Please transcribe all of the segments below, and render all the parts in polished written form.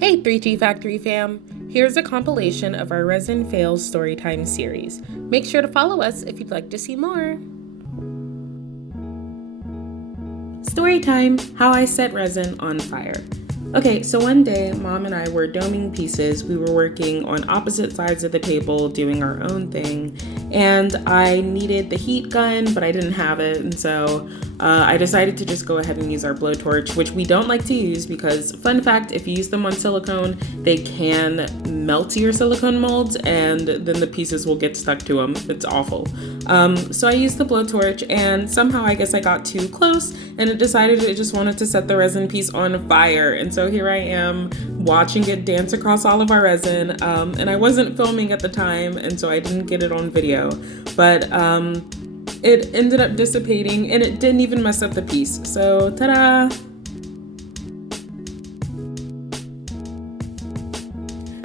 Hey 3G Factory fam! Here's a compilation of our Resin Fails Storytime series. Make sure to follow us if you'd like to see more. Storytime, how I set resin on fire. Okay, so one day, Mom and I were doming pieces. We were working on opposite sides of the table, doing our own thing, and I needed the heat gun, but I didn't have it, and so I decided to just go ahead and use our blowtorch, which we don't like to use because, fun fact, if you use them on silicone, they can melt your silicone molds, and then the pieces will get stuck to them. It's awful. So I used the blowtorch, and somehow I guess I got too close, and it decided it just wanted to set the resin piece on fire, and so here I am watching it dance across all of our resin, and I wasn't filming at the time, and so I didn't get it on video, but it ended up dissipating, and it didn't even mess up the piece, so ta-da!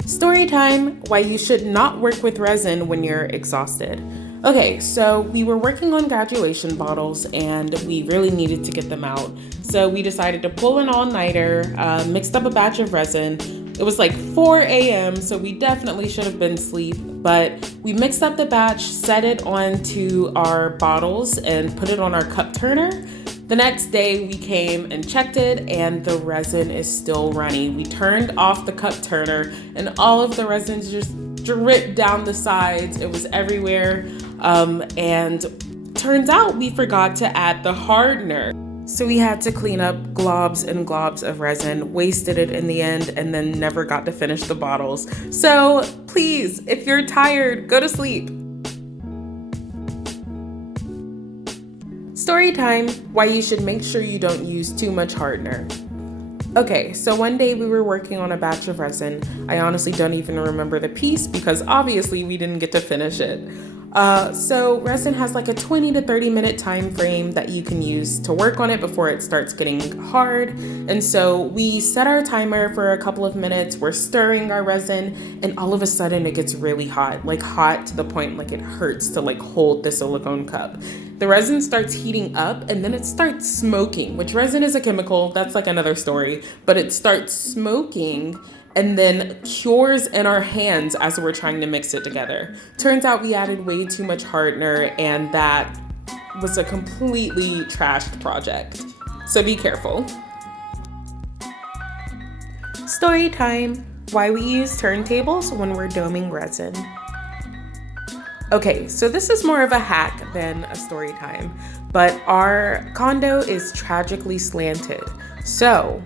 Story time, why you should not work with resin when you're exhausted. Okay, so we were working on graduation bottles and we really needed to get them out. So we decided to pull an all-nighter, mixed up a batch of resin. It was like 4 a.m., so we definitely should have been asleep, but we mixed up the batch, set it onto our bottles, and put it on our cup turner. The next day we came and checked it and the resin is still running. We turned off the cup turner and all of the resin just dripped down the sides. It was everywhere. And turns out we forgot to add the hardener. So we had to clean up globs and globs of resin, wasted it in the end, and then never got to finish the bottles. So please, if you're tired, go to sleep. Story time, why you should make sure you don't use too much hardener. Okay, so one day we were working on a batch of resin. I honestly don't even remember the piece because obviously we didn't get to finish it. So resin has like a 20 to 30 minute time frame that you can use to work on it before it starts getting hard. And so we set our timer for a couple of minutes, we're stirring our resin, and all of a sudden it gets really hot, like hot to the point like it hurts to like hold the silicone cup. The resin starts heating up and then it starts smoking, which resin is a chemical, that's like another story, but it starts smoking and then cures in our hands as we're trying to mix it together. Turns out we added way too much hardener and that was a completely trashed project. So be careful. Story time, why we use turntables when we're doming resin. Okay, so this is more of a hack than a story time, but our condo is tragically slanted. So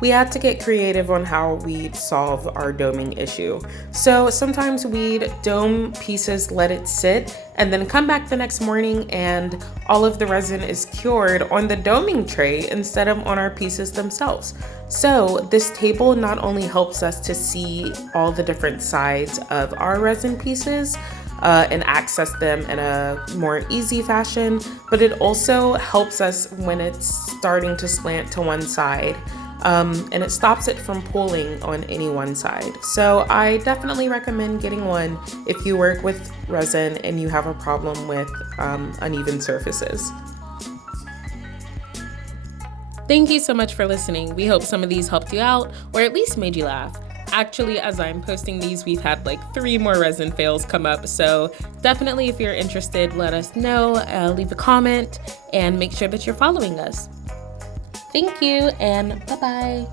we had to get creative on how we'd solve our doming issue. So sometimes we'd dome pieces, let it sit, and then come back the next morning and all of the resin is cured on the doming tray instead of on our pieces themselves. So this table not only helps us to see all the different sides of our resin pieces, and access them in a more easy fashion, but it also helps us when it's starting to slant to one side, and it stops it from pulling on any one side. So I definitely recommend getting one if you work with resin and you have a problem with uneven surfaces. Thank you so much for listening. We hope some of these helped you out or at least made you laugh. Actually, as I'm posting these, we've had like 3 more resin fails come up. So definitely if you're interested, let us know, leave a comment, and make sure that you're following us. Thank you, and bye-bye.